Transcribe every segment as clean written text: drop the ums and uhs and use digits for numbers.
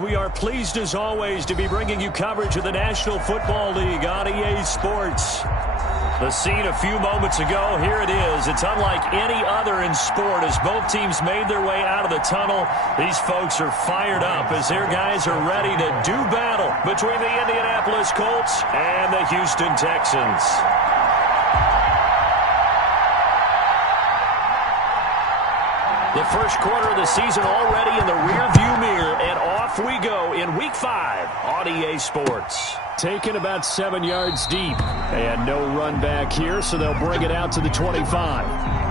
We are pleased as always to be bringing you coverage of the National Football League on EA Sports. The scene a few moments ago, here it is. It's unlike any other in sport as both teams made their way out of the tunnel. These folks are fired up as their guys are ready to do battle between the Indianapolis Colts and the Houston Texans. The first quarter of the season already in the rearview mirror, and off we go in Week 5 on EA Sports. Taken about 7 yards deep, and no run back here, so they'll bring it out to the 25.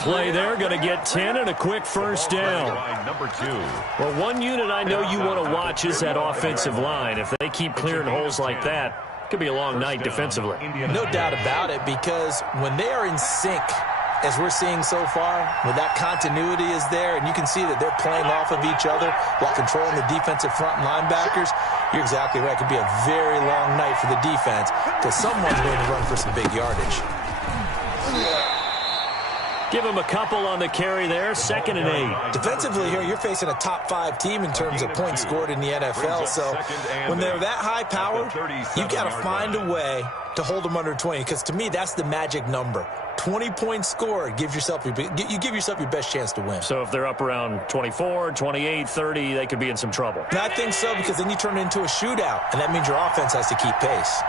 Play there, going to get 10 and a quick first down. Well, one unit I know you want to watch is that offensive line. If they keep clearing holes like that, it could be a long night defensively. No doubt about it, because when they are in sync, as we're seeing so far, when that continuity is there, and you can see that they're playing off of each other while controlling the defensive front linebackers, you're exactly right. It could be a very long night for the defense because someone's going to run for some big yardage. Give him a couple on the carry there, 2nd and 8. Defensively here, you're facing a top 5 team in terms of points scored in the NFL. So when they're that high powered, you've got to find a way to hold them under 20. Because to me, that's the magic number. 20 points scored, you give yourself your best chance to win. So if they're up around 24, 28, 30, they could be in some trouble. And I think so, because then you turn it into a shootout, and that means your offense has to keep pace.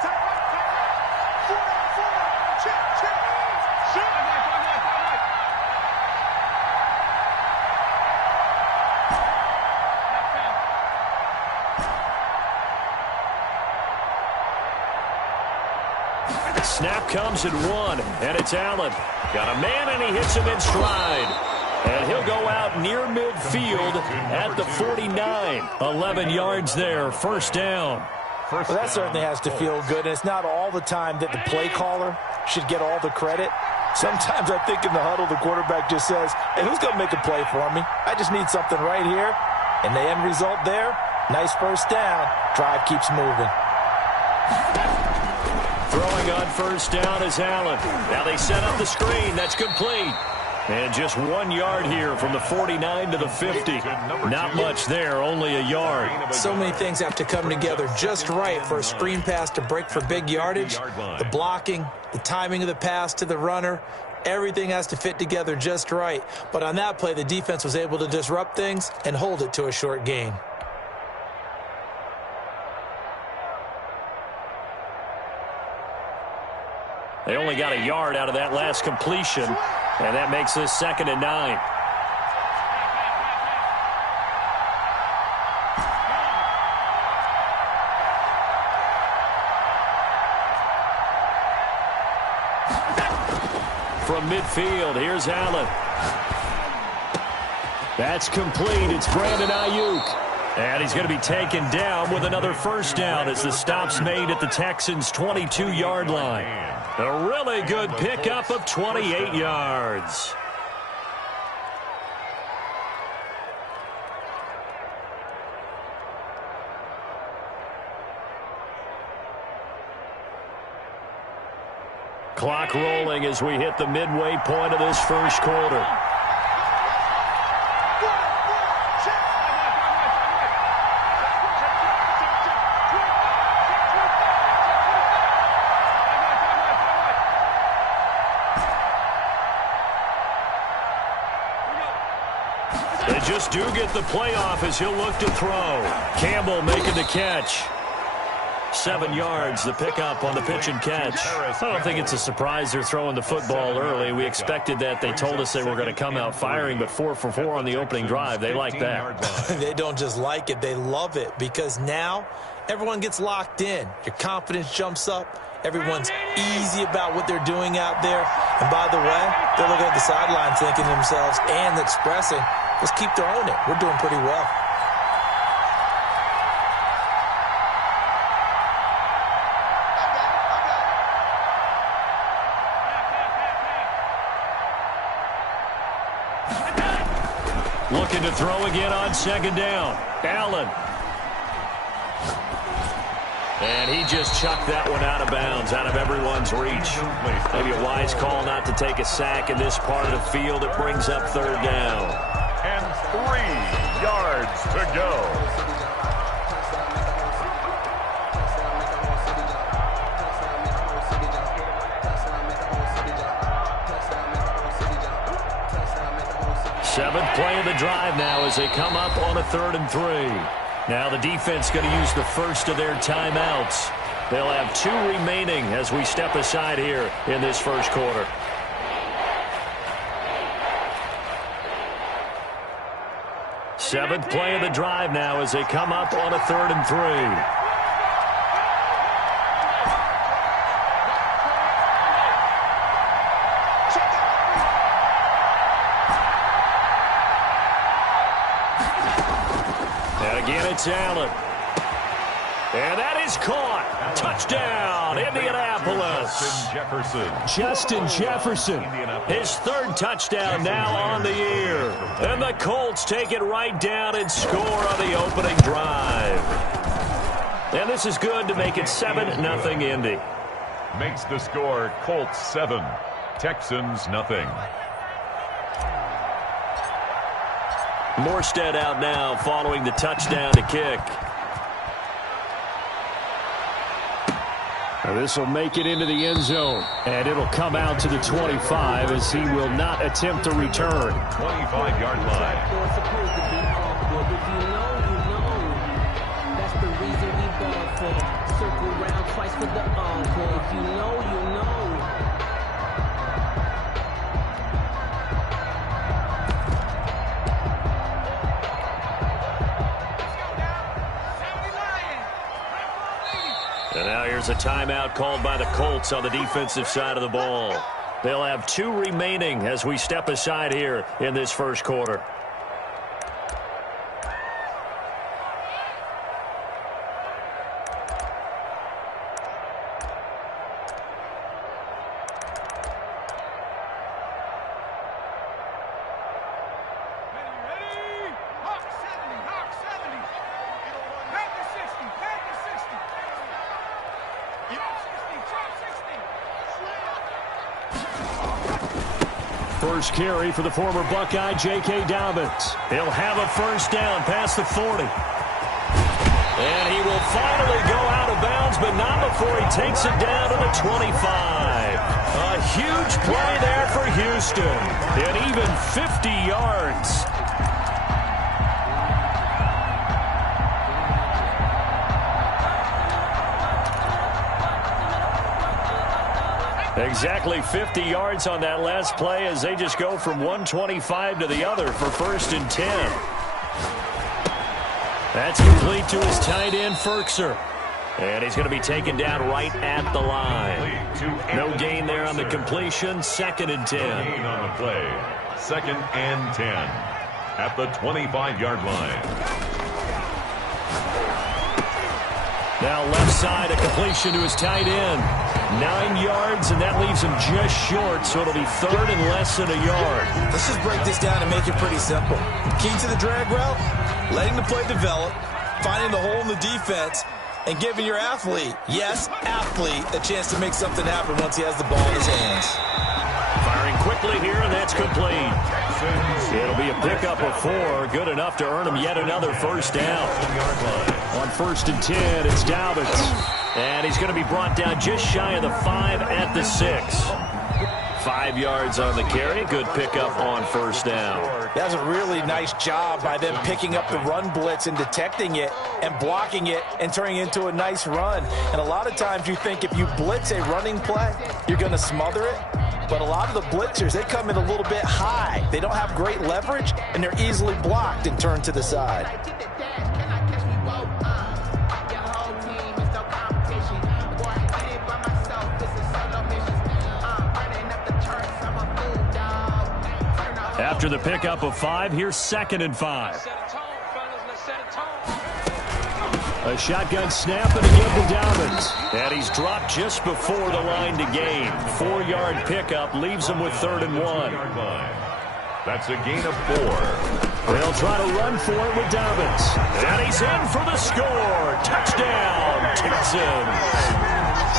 Snap comes at 1, and it's Allen. Got a man, and he hits him in stride. And he'll go out near midfield at the 49. 11 yards there, first down. Well, that certainly has to feel good, and it's not all the time that the play caller should get all the credit. Sometimes I think in the huddle, the quarterback just says, hey, who's going to make a play for me? I just need something right here. And the end result there, nice first down. Drive keeps moving. Throwing on first down is Allen. Now they set up the screen. That's complete. And just 1 yard here from the 49 to the 50. Not much there, only a yard. So many things have to come together just right for a screen pass to break for big yardage. The blocking, the timing of the pass to the runner, everything has to fit together just right. But on that play, the defense was able to disrupt things and hold it to a short gain. They only got a yard out of that last completion, and that makes this 2nd and 9. From midfield, here's Allen. That's complete. It's Brandon Ayuk. And he's going to be taken down with another first down as the stop's made at the Texans' 22-yard line. A really good pickup of 28 yards. Clock rolling as we hit the midway point of this first quarter. They just do get the playoff as he'll look to throw. Campbell making the catch. 7 yards, the pickup on the pitch and catch. I don't think it's a surprise they're throwing the football early. We expected that. They told us they were going to come out firing, but 4 for 4 on the opening drive. They like that. They don't just like it, they love it, because now everyone gets locked in. Your confidence jumps up, Everyone's easy about what they're doing out there. And by the way, they're looking at the sideline thinking to themselves and expressing, let's keep throwing it. We're doing pretty well. Looking to throw again on second down. Allen. And he just chucked that one out of bounds, out of everyone's reach. Maybe a wise call not to take a sack in this part of the field. It brings up third down. And 3 yards to go. Seventh play of the drive now as they come up on a 3rd and 3. Now the defense going to use the first of their timeouts. They'll have 2 remaining as we step aside here in this first quarter. Seventh play of the drive now as they come up on a 3rd and 3. It's Allen. And that is caught. Touchdown, Indianapolis. Justin Jefferson. His 3rd touchdown now on the year. And the Colts take it right down and score on the opening drive. And this is good to make it 7-0 Indy. Makes the score Colts 7, Texans 0. Morstead out now following the touchdown to kick. This will make it into the end zone. And it'll come out to the 25 as he will not attempt to return. 25-yard line. That's the reason we ball for. Circle round twice for the encore. If you know, you know. And now here's a timeout called by the Colts on the defensive side of the ball. They'll have 2 remaining as we step aside here in this first quarter. First carry for the former Buckeye, J.K. Dobbins. He'll have a first down past the 40. And he will finally go out of bounds, but not before he takes it down to the 25. A huge play there for Houston. And even 50 yards. Exactly 50 yards on that last play as they just go from 125 to the other for 1st and 10. That's complete to his tight end, Ferkser. And he's going to be taken down right at the line. No gain there on the completion. 2nd and 10. Gain on the play. 2nd and 10 at the 25-yard line. Now left side, a completion to his tight end. 9 yards, and that leaves him just short, so it'll be 3rd and less than a yard. Let's just break this down and make it pretty simple. Key to the drag route, letting the play develop, finding the hole in the defense, and giving your athlete, yes, athlete, a chance to make something happen once he has the ball in his hands. Firing quickly here, and that's complete. It'll be a pickup of 4, good enough to earn him yet another first down. On 1st and 10, it's Dobbins. And he's going to be brought down just shy of the 5 at the 6. 5 yards on the carry. Good pickup on first down. That's a really nice job by them picking up the run blitz and detecting it and blocking it and turning it into a nice run. And a lot of times you think if you blitz a running play, you're going to smother it. But a lot of the blitzers, they come in a little bit high. They don't have great leverage, and they're easily blocked and turned to the side. After the pickup of 5, here's 2nd and 5. A shotgun snap and again to Dobbins. And he's dropped just before the line to gain. 4-yard pickup leaves him with 3rd and 1. That's a gain of 4. They'll try to run for it with Dobbins. And he's in for the score. Touchdown, Texans.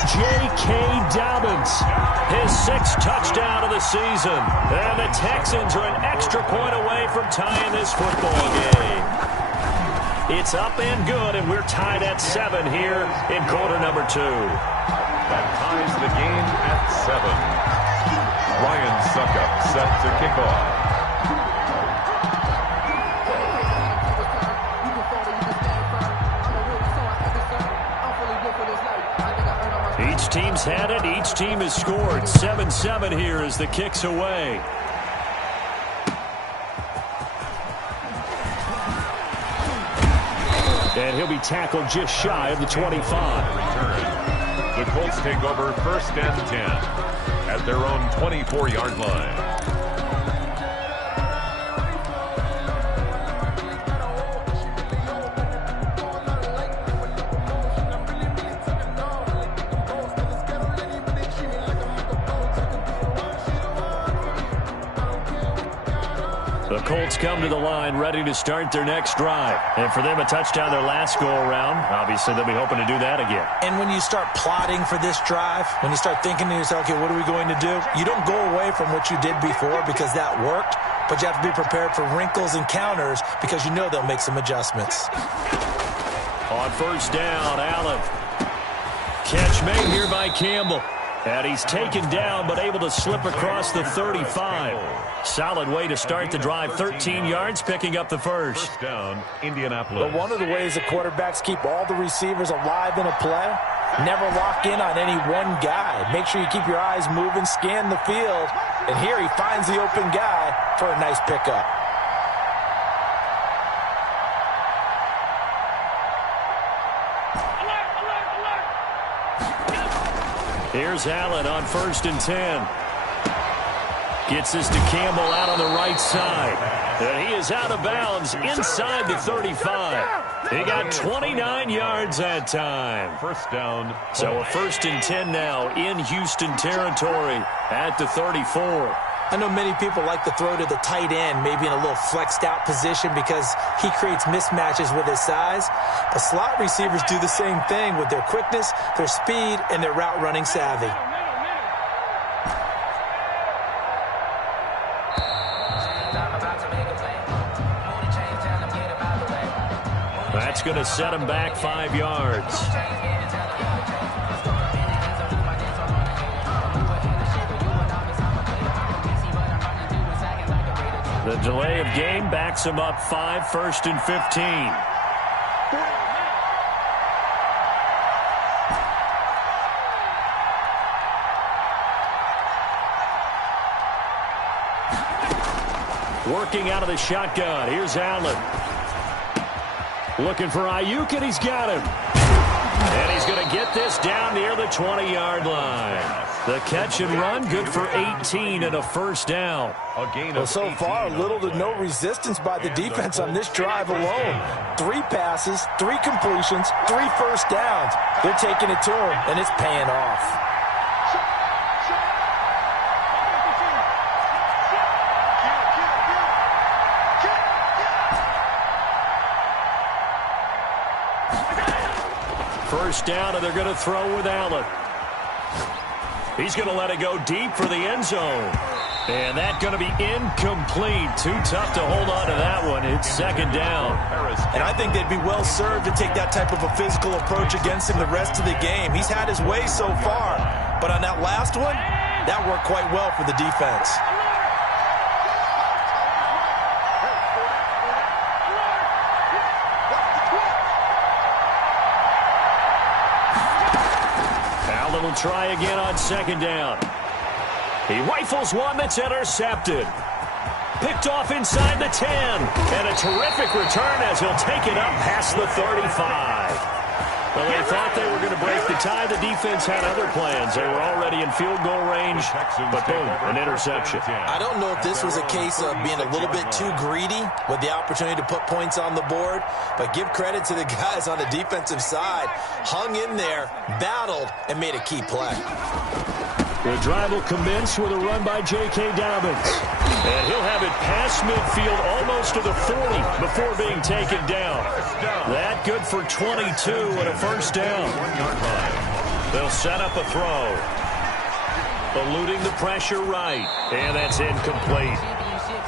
J.K. Dobbins, his 6th touchdown of the season. And the Texans are an extra point away from tying this football game. It's up and good, and we're tied at 7 here in quarter number 2. That ties the game at 7. Ryan Suckup set to kick off. Each team's had it. Each team has scored. 7-7 here as the kick's away. And he'll be tackled just shy of the 25. Return. The Colts take over 1st and 10 at their own 24-yard line. The Colts come to the line ready to start their next drive. And for them, a touchdown their last go-around. Obviously, they'll be hoping to do that again. And when you start plotting for this drive, when you start thinking to yourself, okay, what are we going to do? You don't go away from what you did before because that worked, but you have to be prepared for wrinkles and counters because you know they'll make some adjustments. On 1st down, Allen. Catch made here by Campbell. And he's taken down but able to slip across the 35. Solid way to start the drive. 13 yards, picking up the 1st. 1st down, Indianapolis. But one of the ways that quarterbacks keep all the receivers alive in a play, never lock in on any one guy. Make sure you keep your eyes moving, scan the field. And here he finds the open guy for a nice pickup. Here's Allen on 1st and 10. Gets this to Campbell out on the right side. And he is out of bounds inside the 35. He got 29 yards that time. 1st down. So a 1st and 10 now in Houston territory at the 34. I know many people like to throw to the tight end, maybe in a little flexed out position because he creates mismatches with his size. But slot receivers do the same thing with their quickness, their speed, and their route running savvy. That's going to set him back 5 yards. The delay of game backs him up 5, 1st and 15. Working out of the shotgun. Here's Allen. Looking for Ayuk, and he's got him. And he's going to get this down near the 20-yard line. The catch and run, good for 18 and a 1st down. Well, so far, little to no resistance by the defense on this drive alone. 3 passes, 3 completions, 3 1st downs. They're taking it to him, and it's paying off. First down, and they're going to throw with Allen. He's going to let it go deep for the end zone. And that's going to be incomplete. Too tough to hold on to that one. It's 2nd down. And I think they'd be well served to take that type of a physical approach against him the rest of the game. He's had his way so far. But on that last one, that worked quite well for the defense. Allen will try again on 2nd down. He rifles one that's intercepted. Picked off inside the 10. And a terrific return as he'll take it up past the 35. Well, they thought they were going to break the tie. The defense had other plans. They were already in field goal range, but boom, an interception. I don't know if this was a case of being a little bit too greedy with the opportunity to put points on the board, but give credit to the guys on the defensive side. Hung in there, battled, and made a key play. The drive will commence with a run by J.K. Dobbins. And he'll have it past midfield almost to the 40 before being taken down. That good for 22 and a first down. They'll set up a throw. Eluding the pressure right. And that's incomplete.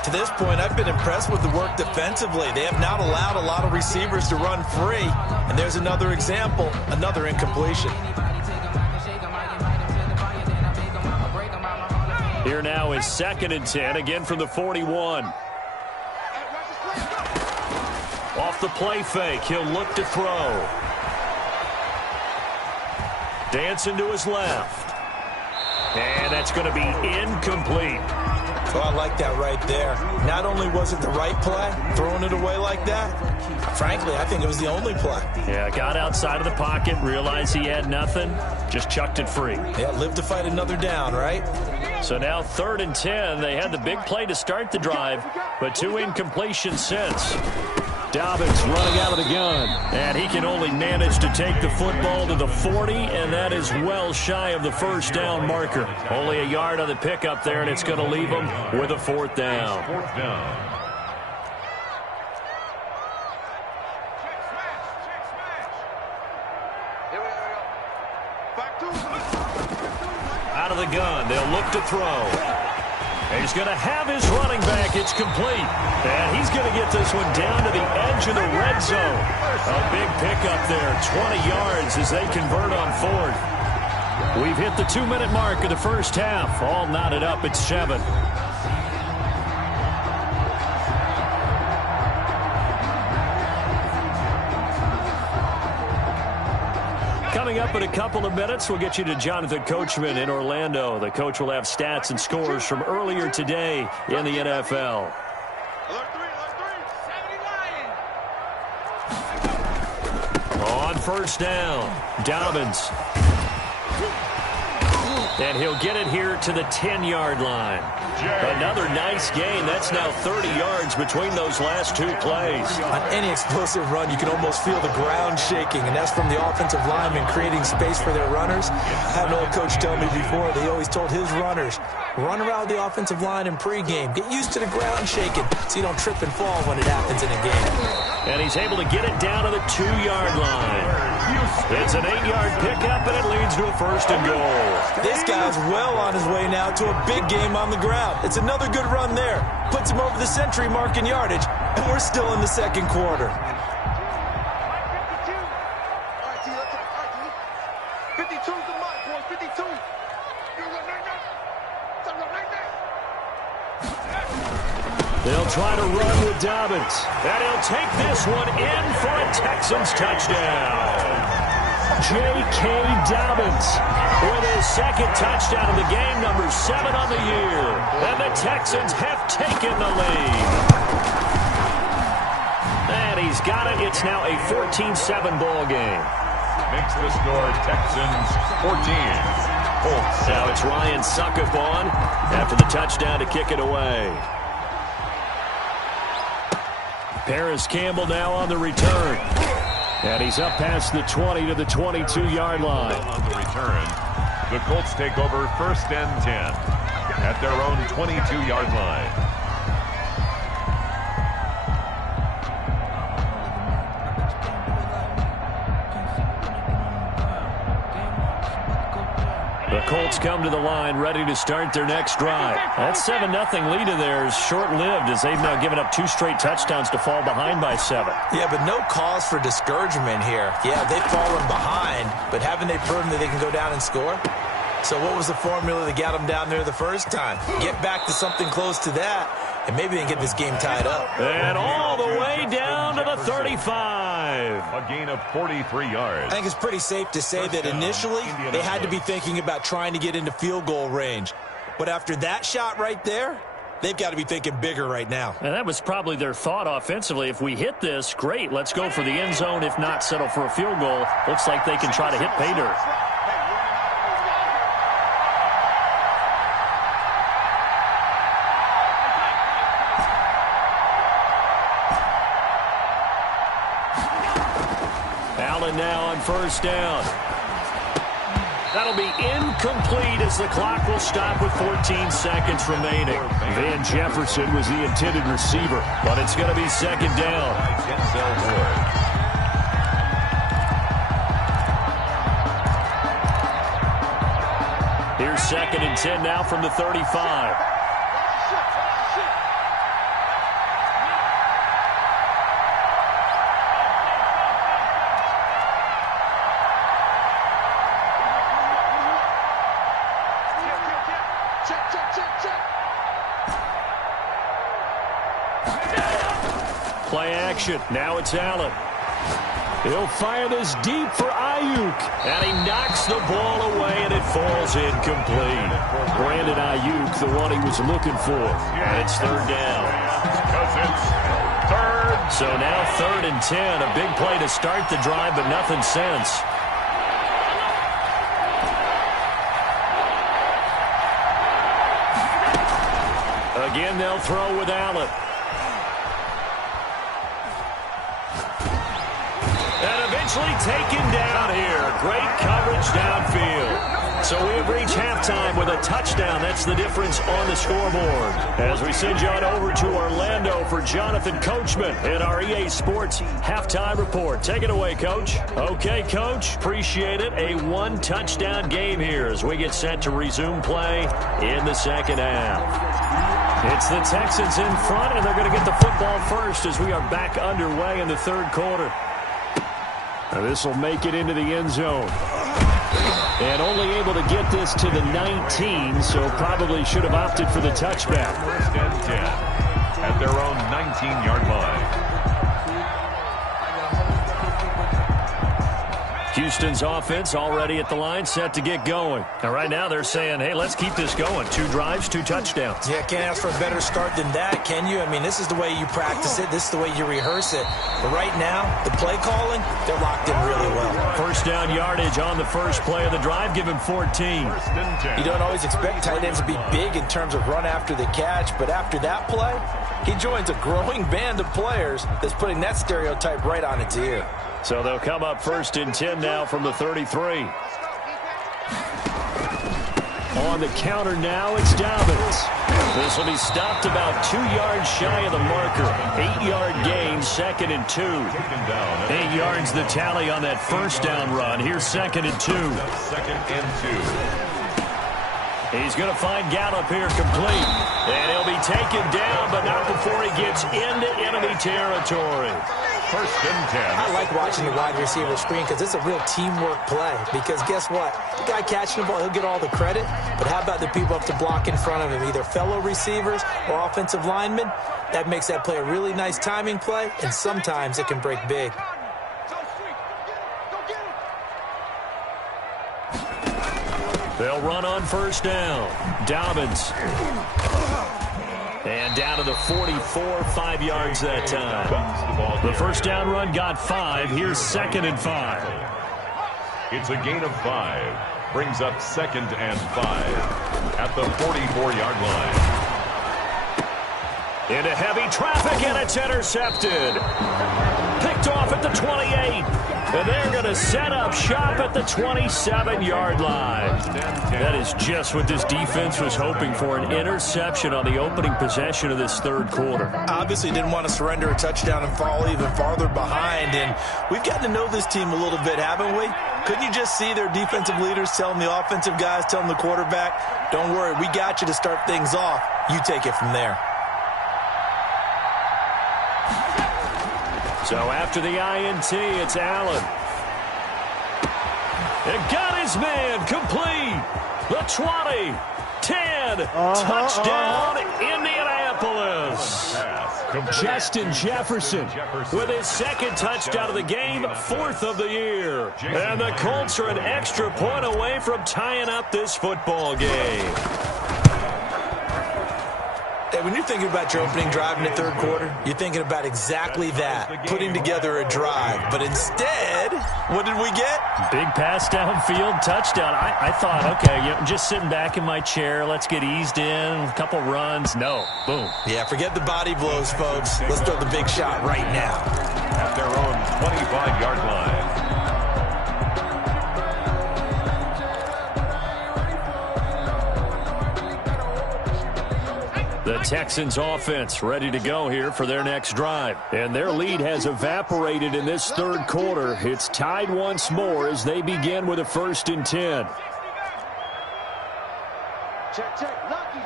To this point, I've been impressed with the work defensively. They have not allowed a lot of receivers to run free. And there's another example, another incompletion. Here now is 2nd and 10, again from the 41. Off the play fake, he'll look to throw. Dancing to his left. And that's going to be incomplete. Oh, I like that right there. Not only was it the right play, throwing it away like that, frankly, I think it was the only play. Yeah, got outside of the pocket, realized he had nothing, just chucked it free. Yeah, live to fight another down, right? So now 3rd and 10. They had the big play to start the drive, but 2 incompletions since. Dobbins running out of the gun, and he can only manage to take the football to the 40, and that is well shy of the first down marker. Only a yard on the pickup there, and it's going to leave him with a 4th down. Out of the gun, they'll look to throw. He's going to have his running back. It's complete. And he's going to get this one down to the edge of the red zone. A big pickup there, 20 yards as they convert on 4th. We've hit the 2-minute mark of the first half. All knotted up at 7. Coming up in a couple of minutes, we'll get you to Jonathan Coachman in Orlando. The coach will have stats and scores from earlier today in the NFL. On first down, Dobbins. And he'll get it here to the 10-yard line. Another nice gain. That's now 30 yards between those last 2 plays. On any explosive run, you can almost feel the ground shaking, and that's from the offensive linemen creating space for their runners. I had an old coach tell me before, they always told his runners, run around the offensive line in pregame. Get used to the ground shaking so you don't trip and fall when it happens in a game. And he's able to get it down to the 2-yard line. It's an 8-yard pickup, and it leads to a 1st and goal. This guy's well on his way now to a big game on the ground. It's another good run there. Puts him over the century mark in yardage, and we're still in the 2nd quarter. They'll try to run with Dobbins. And he'll take this one in for a Texans touchdown. J.K. Dobbins with his 2nd touchdown of the game, number 7 on the year. And the Texans have taken the lead. And he's got it. It's now a 14-7 ball game. Makes the score Texans 14. Colts. Now it's Ryan Suckup on after the touchdown to kick it away. Paris Campbell now on the return. And he's up past the 20 to the 22-yard line. On the return, the Colts take over 1st and 10 at their own 22-yard line. The Colts come to the line ready to start their next drive. That 7-0 lead of theirs short-lived as they've now given up 2 straight touchdowns to fall behind by 7. Yeah, but no cause for discouragement here. Yeah, they've fallen behind, but haven't they proven that they can go down and score? So what was the formula that got them down there the first time? Get back to something close to that, and maybe they can get this game tied up. And all the way down to the 35. A gain of 43 yards. I think it's pretty safe to say that initially they had to be thinking about trying to get into field goal range. But after that shot right there, they've got to be thinking bigger right now. And that was probably their thought offensively. If we hit this, great. Let's go for the end zone. If not, settle for a field goal. Looks like they can try to hit pay dirt. Allen now on first down. That'll be incomplete as the clock will stop with 14 seconds remaining. Van Jefferson was the intended receiver, but it's going to be second down. Here's second and 10 now from the 35. Play action. Now it's Allen. He'll fire this deep for Ayuk. And he knocks the ball away, and it falls incomplete. Brandon Ayuk, the one he was looking for. And it's third down. So now third and 10. A big play to start the drive, but nothing since. Again, they'll throw with Allen. And eventually taken down here. Great coverage downfield. So we have reached halftime with a touchdown. That's the difference on the scoreboard. As we send you on over to Orlando for Jonathan Coachman in our EA Sports halftime report. Take it away, Coach. Okay, Coach. Appreciate it. A one-touchdown game here as we get set to resume play in the second half. It's the Texans in front, and they're going to get the football first as we are back underway in the third quarter. Now this will make it into the end zone. And only able to get this to the 19, so probably should have opted for the touchback. First and 10 at their own 19-yard line. Houston's offense already at the line, set to get going. And right now they're saying, hey, let's keep this going. 2 drives, 2 touchdowns. Yeah, can't ask for a better start than that, can you? I mean, this is the way you practice it. This is the way you rehearse it. But right now, the play calling, they're locked in really well. First down yardage on the first play of the drive. Give him 14. You don't always expect tight ends to be big in terms of run after the catch, but after that play, he joins a growing band of players that's putting that stereotype right on its ear. So they'll come up first and 10 now from the 33. On the counter now, it's Dobbins. This will be stopped about 2 yards shy of the marker. 8-yard gain, second and 2. 8 yards the tally on that first down run. Here's second and 2. Second and 2. He's going to find Gallup here complete. And he'll be taken down, but not before he gets into enemy territory. First and 10. I like watching the wide receiver screen because it's a real teamwork play. Because guess what? The guy catching the ball, he'll get all the credit. But how about the people up to block in front of him, either fellow receivers or offensive linemen? That makes that play a really nice timing play, and sometimes it can break big. They'll run on first down. Dobbins. And down to the 44, 5 yards that time. The first down run got 5. Here's second and 5. It's a gain of 5. Brings up second and 5 at the 44-yard line. Into heavy traffic, and it's intercepted. Picked off at the 28. And they're going to set up shop at the 27-yard line. That is just what this defense was hoping for, an interception on the opening possession of this third quarter. Obviously didn't want to surrender a touchdown and fall even farther behind. And we've gotten to know this team a little bit, haven't we? Couldn't you just see their defensive leaders telling the offensive guys, telling the quarterback, don't worry, we got you to start things off. You take it from there. So after the INT, it's Allen. And got his man complete. The 20, 10, touchdown, Indianapolis. Justin Jefferson with his second touchdown of the game, 4th of the year. And the Colts are an extra point away from tying up this football game. Okay, when you're thinking about your opening drive in the third quarter, you're thinking about exactly that, putting together a drive. But instead, what did we get? Big pass downfield, touchdown. I thought, okay, just sitting back in my chair, let's get eased in, a couple runs. No, boom. Yeah, forget the body blows, folks. Let's throw the big shot right now. At their own 25-yard line. The Texans offense ready to go here for their next drive. And their lead has evaporated in this third quarter. It's tied once more as they begin with a 1st and 10. Check. Lucky.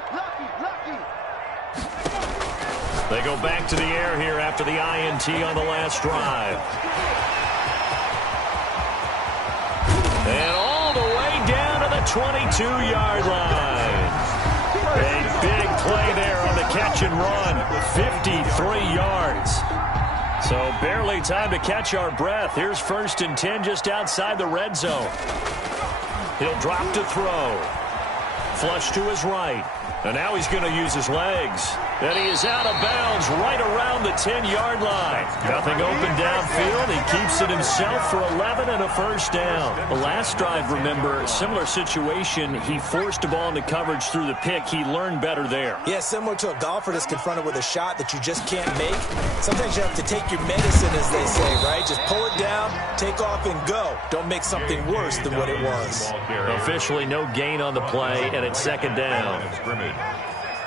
They go back to the air here after the INT on the last drive. And all the way down to the 22-yard line. A big play there on the catch and run. 53 yards. So barely time to catch our breath. Here's 1st and 10 just outside the red zone. He'll drop to throw. Flush to his right. And now he's going to use his legs. And he is out of bounds right around the 10-yard line. Nothing open downfield. He keeps it himself for 11 and a 1st down. The last drive, remember, similar situation. He forced a ball into coverage through the pick. He learned better there. Yeah, similar to a golfer that's confronted with a shot that you just can't make. Sometimes you have to take your medicine, as they say, right? Just pull it down, take off, and go. Don't make something worse than what it was. Officially no gain on the play, and it's 2nd down.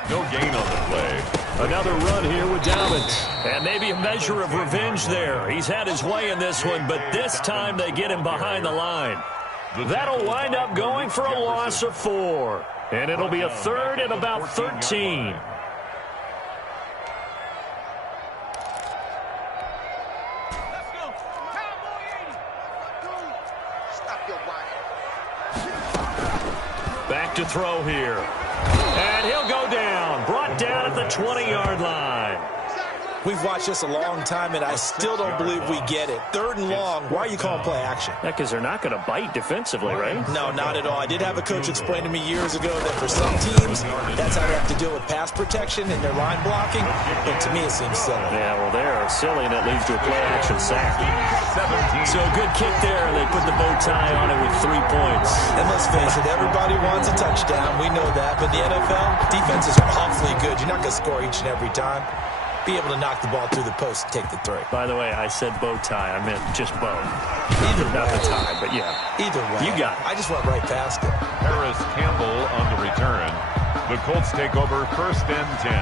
No gain on the play. Another run here with Dobbins. And maybe a measure of revenge there. He's had his way in this one, but this time they get him behind the line. That'll wind up going for a loss of 4. And it'll be a 3rd and about 13. Back to throw here. And he'll go down. Brought down at the 20-yard line. We've watched this a long time, and I still don't believe we get it. 3rd and long, why are you calling play action? Yeah, because they're not going to bite defensively, right? No, not at all. I did have a coach explain to me years ago that for some teams, that's how they have to deal with pass protection and their line blocking. But to me, it seems silly. Yeah, well, they're silly, and it leads to a play action sack. So good kick there. They put the bow tie on it with 3 points. And let's face it, everybody wants a touchdown. We know that. But the NFL, defenses are awfully good. You're not going to score each and every time. Be able to knock the ball through the post and take the 3. By the way, I said bow tie. I meant just bow. Not the tie, but yeah. Either way. You got it. I just went right past it. Harris Campbell on the return. The Colts take over 1st and 10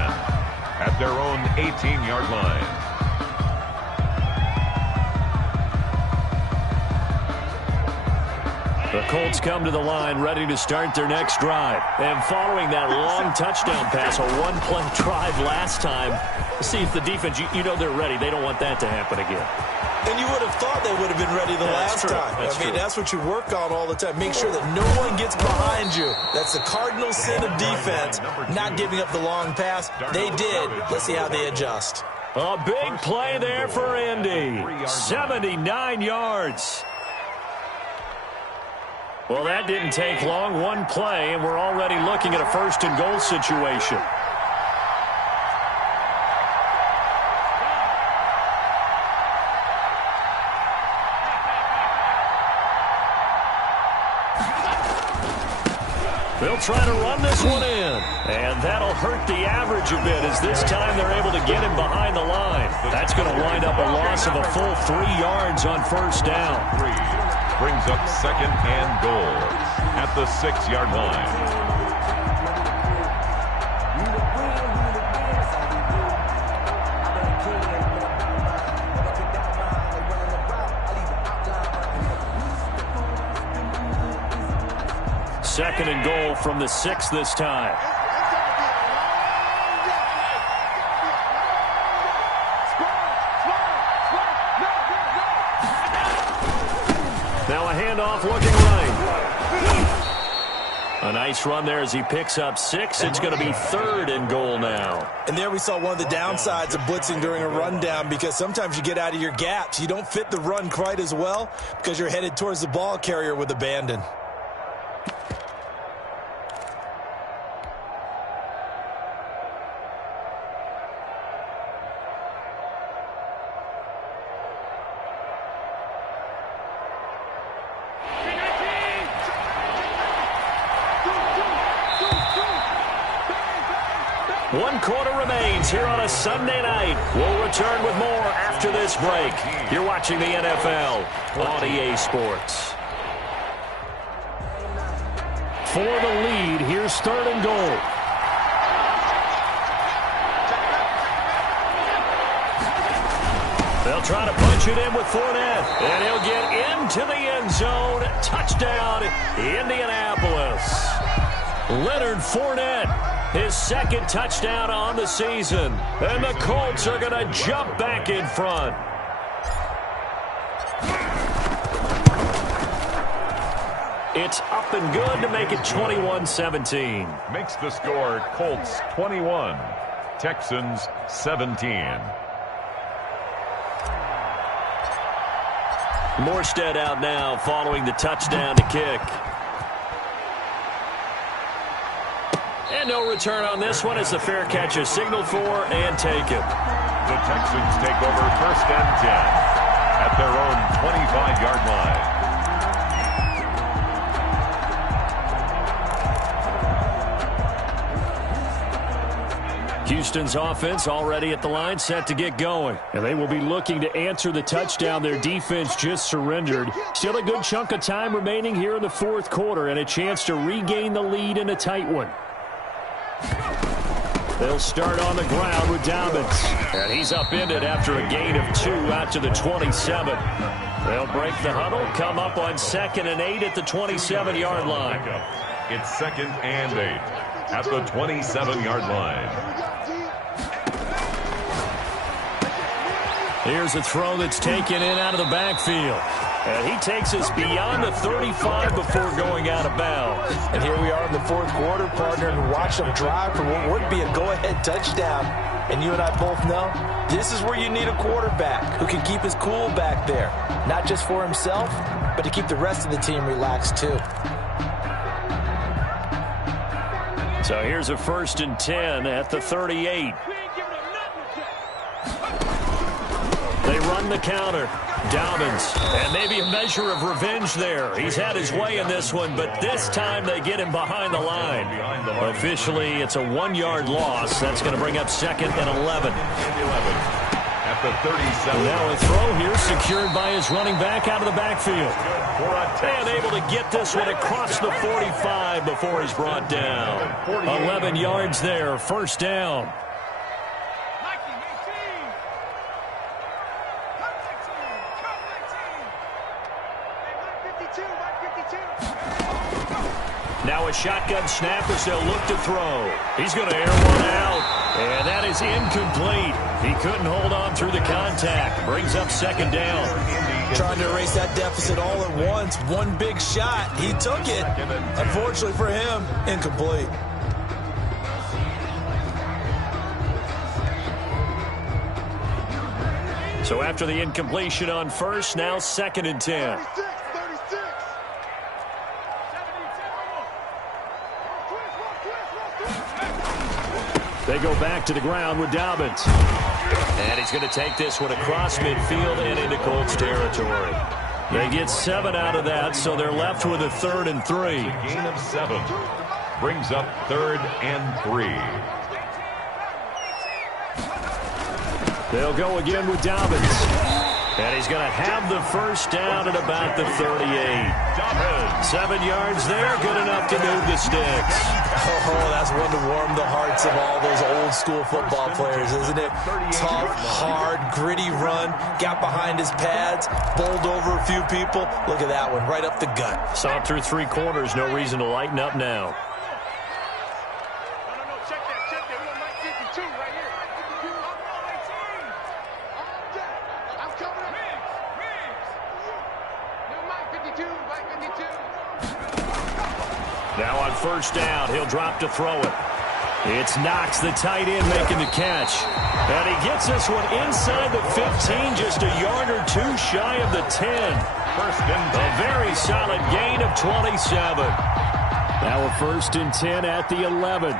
at their own 18-yard line. The Colts come to the line ready to start their next drive. And following that long touchdown pass, a one-play drive last time, see if the defense, you know they're ready. They don't want that to happen again. And you would have thought they would have been ready the last time. That's what you work on all the time. Make sure that no one gets behind you. That's the cardinal sin of defense, not giving up the long pass. They did. Let's see how they adjust. A big play there for Indy. 79 yards. Well, that didn't take long. One play, and we're already looking at a 1st and goal situation. They'll try to run this one in. And that'll hurt the average a bit as this time they're able to get him behind the line. That's going to wind up a loss of a full 3 yards on 1st down. Brings up 2nd and goal at the 6-yard line. Second and goal from the 6 this time. Now a handoff looking right. A nice run there as he picks up 6. It's going to be 3rd and goal now. And there we saw one of the downsides of blitzing during a rundown, because sometimes you get out of your gaps. You don't fit the run quite as well because you're headed towards the ball carrier with abandon. 1 quarter remains here on a Sunday night. We'll return with more after this break. You're watching the NFL on EA Sports. For the lead, here's 3rd and goal. They'll try to punch it in with Fournette, and he'll get into the end zone. Touchdown, Indianapolis. Leonard Fournette, his 2nd touchdown on the season. And the Colts are going to jump back in front. It's up and good to make it 21-17. Makes the score Colts 21, Texans 17. Morstead out now following the touchdown to kick. And no return on this one as the fair catch is signaled for and taken. The Texans take over 1st and 10 at their own 25-yard line. Houston's offense already at the line, set to get going. And they will be looking to answer the touchdown their defense just surrendered. Still a good chunk of time remaining here in the 4th quarter and a chance to regain the lead in a tight one. They'll start on the ground with Dobbins. And he's upended after a gain of 2 out to the 27. They'll break the huddle, come up on 2nd and 8 at the 27-yard line. It's 2nd and 8 at the 27-yard line. Here's a throw that's taken in out of the backfield. And he takes us beyond the 35 before going out of bounds. And here we are in the 4th quarter, partner, and watch them drive for what would be a go-ahead touchdown. And you and I both know this is where you need a quarterback who can keep his cool back there. Not just for himself, but to keep the rest of the team relaxed too. So here's a 1st and 10 at the 38. They run the counter. Dobbins, and maybe a measure of revenge there. He's had his way in this one, but this time they get him behind the line. Officially, it's a 1-yard loss. That's going to bring up 2nd and 11. At the 37. Now a throw here secured by his running back out of the backfield. And able to get this one across the 45 before he's brought down. 11 yards there, 1st down. Now a shotgun snap as they'll look to throw. He's going to air one out, and that is incomplete. He couldn't hold on through the contact. Brings up 2nd down. Trying to erase that deficit all at once. One big shot. He took it. Unfortunately for him, incomplete. So after the incompletion on 1st, now 2nd and 10. They go back to the ground with Dobbins. And he's going to take this one across midfield and into Colts territory. They get 7 out of that, so they're left with a 3rd and 3. Gain of 7 brings up 3rd and 3. They'll go again with Dobbins. And he's going to have the 1st down at about the 38. 7 yards there, good enough to move the sticks. Oh, that's one to warm the hearts of all those old-school football players, isn't it? Tough, hard, gritty run, got behind his pads, bowled over a few people. Look at that one, right up the gut. Saw it through 3 quarters, no reason to lighten up now. Now on 1st down, he'll drop to throw it. It's Knox, the tight end, making the catch. And he gets this one inside the 15, just a yard or 2 shy of the 10. A very solid gain of 27. Now a 1st and 10 at the 11.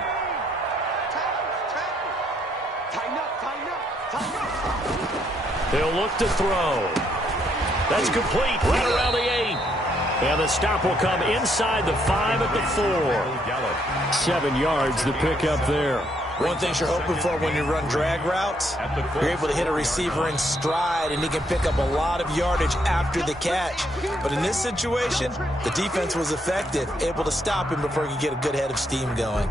He'll look to throw. That's complete, right around the 8. And the stop will come inside the 5 at the 4. 7 yards, the pickup there. One thing you're hoping for when you run drag routes, you're able to hit a receiver in stride, and he can pick up a lot of yardage after the catch. But in this situation, the defense was effective, able to stop him before he could get a good head of steam going.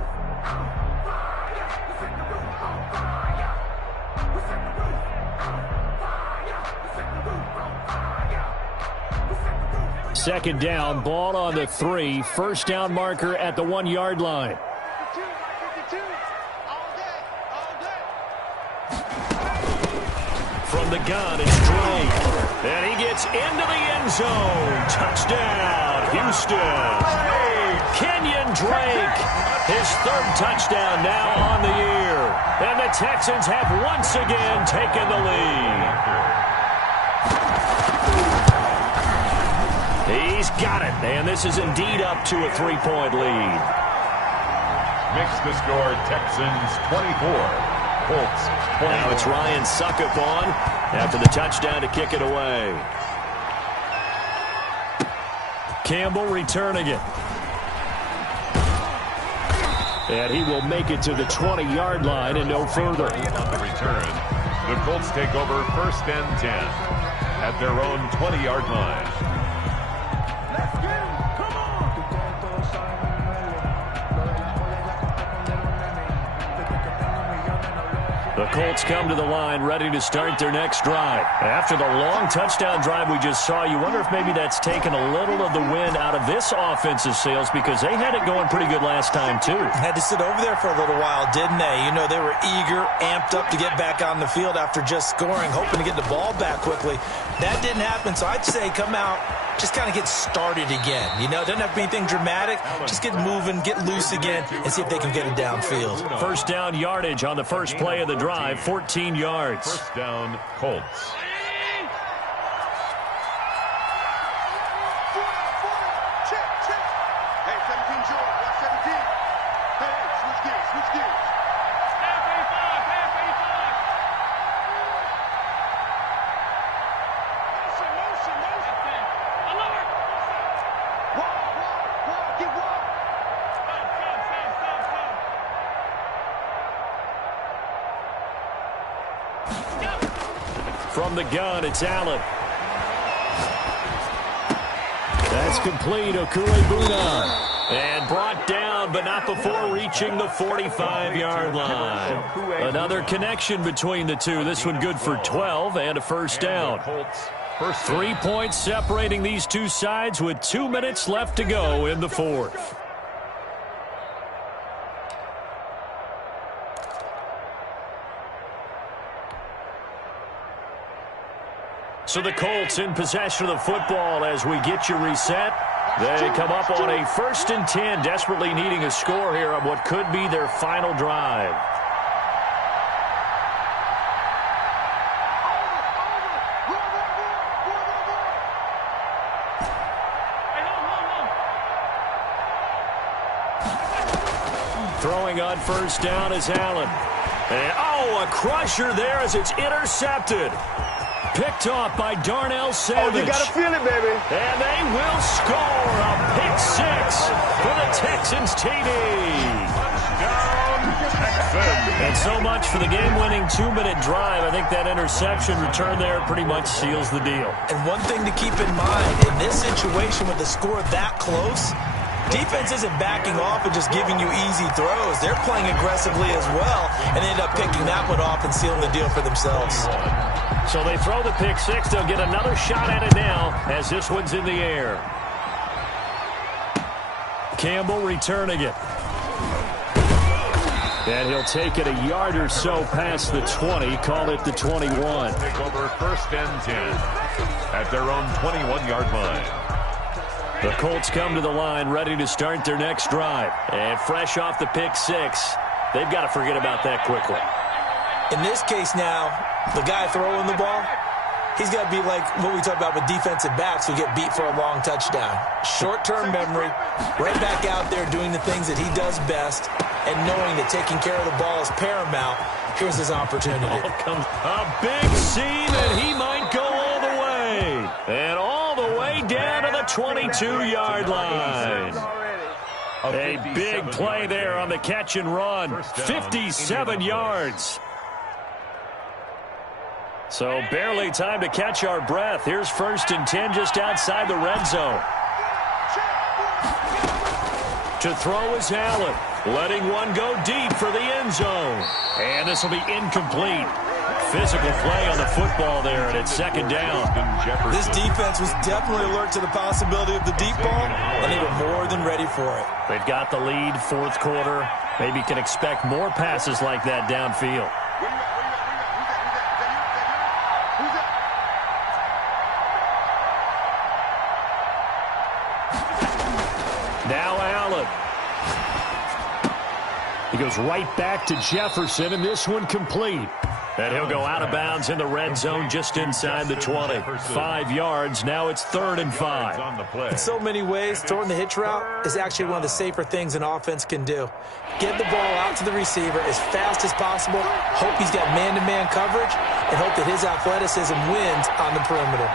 Second down, ball on the 3. First down marker at the 1-yard line. From the gun, it's Drake. And he gets into the end zone. Touchdown, Houston. Kenyon Drake, his 3rd touchdown now on the year. And the Texans have once again taken the lead. He's got it, and this is indeed up to a 3-point lead. Makes the score Texans 24, Colts 20. Now it's Ryan Suckup on after the touchdown to kick it away. Campbell returning it. And he will make it to the 20-yard line and no further. On the return, the Colts take over 1st and 10 at their own 20-yard line. The Colts come to the line ready to start their next drive. After the long touchdown drive we just saw, you wonder if maybe that's taken a little of the wind out of this offensive sails, because they had it going pretty good last time too. Had to sit over there for a little while, didn't they? You know, they were eager, amped up to get back on the field after just scoring, hoping to get the ball back quickly. That didn't happen, so I'd say come out, just kind of get started again. You know, it doesn't have to be anything dramatic. Just get moving, get loose again, and see if they can get it downfield. First down yardage on the first play of the drive, 14 yards. First down, Colts. Hey, 17 George, watch 17. Hey, switch gears, switch gears. From the gun, it's Allen. That's complete. Okwuegbunam. And brought down, but not before reaching the 45-yard line. Another connection between the two. This one good for 12 and a first down. 3 points separating these two sides with 2 minutes left to go in the fourth. So the Colts in possession of the football as we get you reset. They come up on a 1st and 10, desperately needing a score here on what could be their final drive. Throwing on first down is Allen. And, a crusher there as it's intercepted. Picked off by Darnell Savage. Oh, you got to feel it, baby. And they will score a pick 6 for the Texans TD. And so much for the game-winning 2-minute drive. I think that interception return there pretty much seals the deal. And one thing to keep in mind, in this situation with the score that close, defense isn't backing off and just giving you easy throws. They're playing aggressively as well and end up picking that one off and sealing the deal for themselves. So they throw the pick 6. They'll get another shot at it now as this one's in the air. Campbell returning it. And he'll take it a yard or so past the 20. Call it the 21. Take over 1st and 10 at their own 21-yard line. The Colts come to the line ready to start their next drive. And fresh off the pick 6, they've got to forget about that quickly. In this case now, the guy throwing the ball, he's got to be like what we talk about with defensive backs who get beat for a long touchdown. Short-term memory, right back out there doing the things that he does best, and knowing that taking care of the ball is paramount. Here's his opportunity. A big seam, and he might go all the way. And all the way down to the 22-yard line. A big play there on the catch and run. 57 yards. So barely time to catch our breath. Here's 1st and 10 just outside the red zone. To throw is Allen. Letting one go deep for the end zone. And this will be incomplete. Physical play on the football there, and it's 2nd down. This defense was definitely alert to the possibility of the deep ball, and they were more than ready for it. They've got the lead, 4th quarter. Maybe can expect more passes like that downfield. Now Allen. He goes right back to Jefferson, and this one complete. And he'll go out of bounds in the red zone just inside the 20. 5 yards. Now it's 3rd and 5. In so many ways, throwing the hitch route is actually one of the safer things an offense can do. Get the ball out to the receiver as fast as possible, hope he's got man-to-man coverage, and hope that his athleticism wins on the perimeter.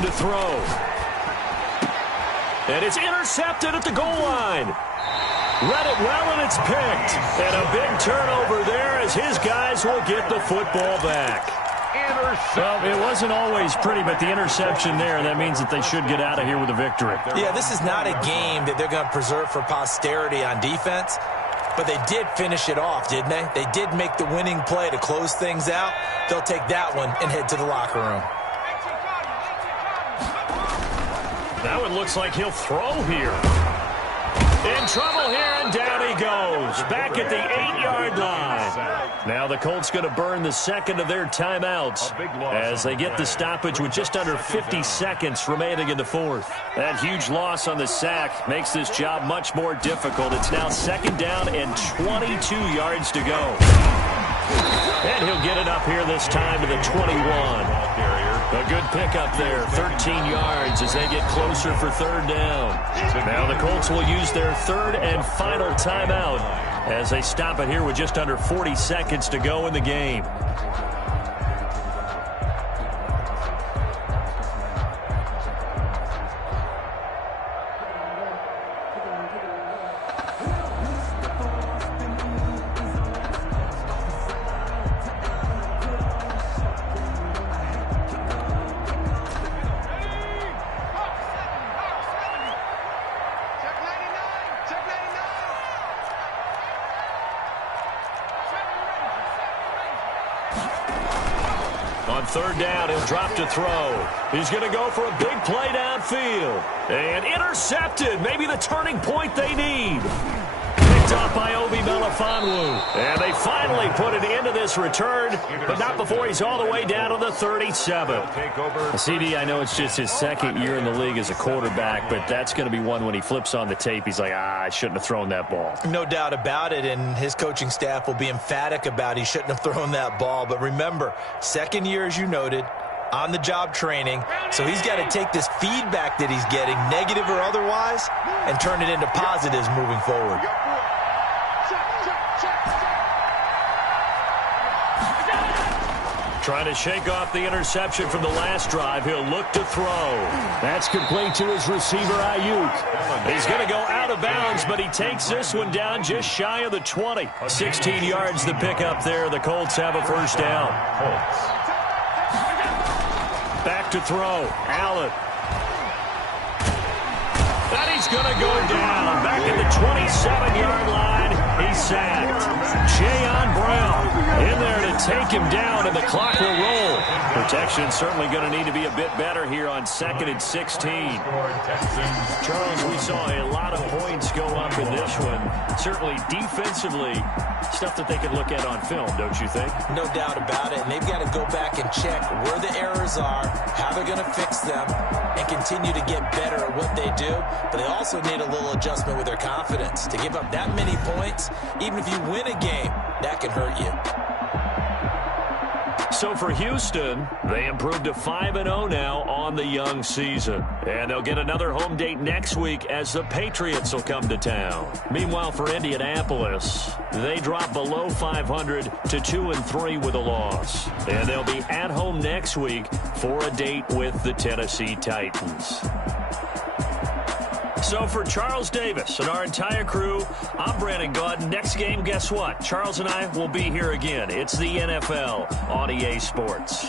To throw. And it's intercepted at the goal line. Read it well, and it's picked. And a big turnover there as his guys will get the football back. Well, it wasn't always pretty, but the interception there, that means that they should get out of here with a victory. Yeah, this is not a game that they're going to preserve for posterity on defense, but they did finish it off, didn't they? They did make the winning play to close things out. They'll take that one and head to the locker room. Now it looks like he'll throw here. In trouble here, and down he goes. Back at the 8-yard line. Now the Colts going to burn the 2nd of their timeouts as they get the stoppage with just under 50 seconds remaining in the 4th. That huge loss on the sack makes this job much more difficult. It's now 2nd down and 22 yards to go. And he'll get it up here this time to the 21. A good pickup there, 13 yards as they get closer for 3rd down. Now the Colts will use their 3rd and final timeout as they stop it here with just under 40 seconds to go in the game. On 3rd down, he'll drop to throw. He's going to go for a big play downfield. And intercepted. Maybe the turning point they need. Picked up by Obi Melifonwu. And they finally put an end to this return, but not before he's all the way down to the 37. CD, I know it's just his 2nd year in the league as a quarterback, but that's going to be one when he flips on the tape. He's like, I shouldn't have thrown that ball. No doubt about it, and his coaching staff will be emphatic about he shouldn't have thrown that ball. But remember, 2nd year, as you noted, on-the-job training, so he's got to take this feedback that he's getting, negative or otherwise, and turn it into positives moving forward. Trying to shake off the interception from the last drive. He'll look to throw. That's complete to his receiver, Ayuk. He's going to go out of bounds, but he takes this one down just shy of the 20. 16 yards to pick up there. The Colts have a 1st down. Back to throw. Allen. And he's going to go down. Back at the 27-yard line. He's sacked. Jayon Brown in there to take him down, and the clock will roll. Protection certainly going to need to be a bit better here on 2nd and 16. Charles, we saw a lot of points go up in this one. Certainly defensively, stuff that they can look at on film, don't you think? No doubt about it, and they've got to go back and check where the errors are, how they're going to fix them, and continue to get better at what they do. But they also need a little adjustment with their confidence. To give up that many points, even if you win a game, that can hurt you. So for Houston, they improved to 5-0 now on the young season. And they'll get another home date next week as the Patriots will come to town. Meanwhile, for Indianapolis, they drop below 500 to 2-3 with a loss. And they'll be at home next week for a date with the Tennessee Titans. So for Charles Davis and our entire crew, I'm Brandon Gaudin. Next game, guess what? Charles and I will be here again. It's the NFL on EA Sports.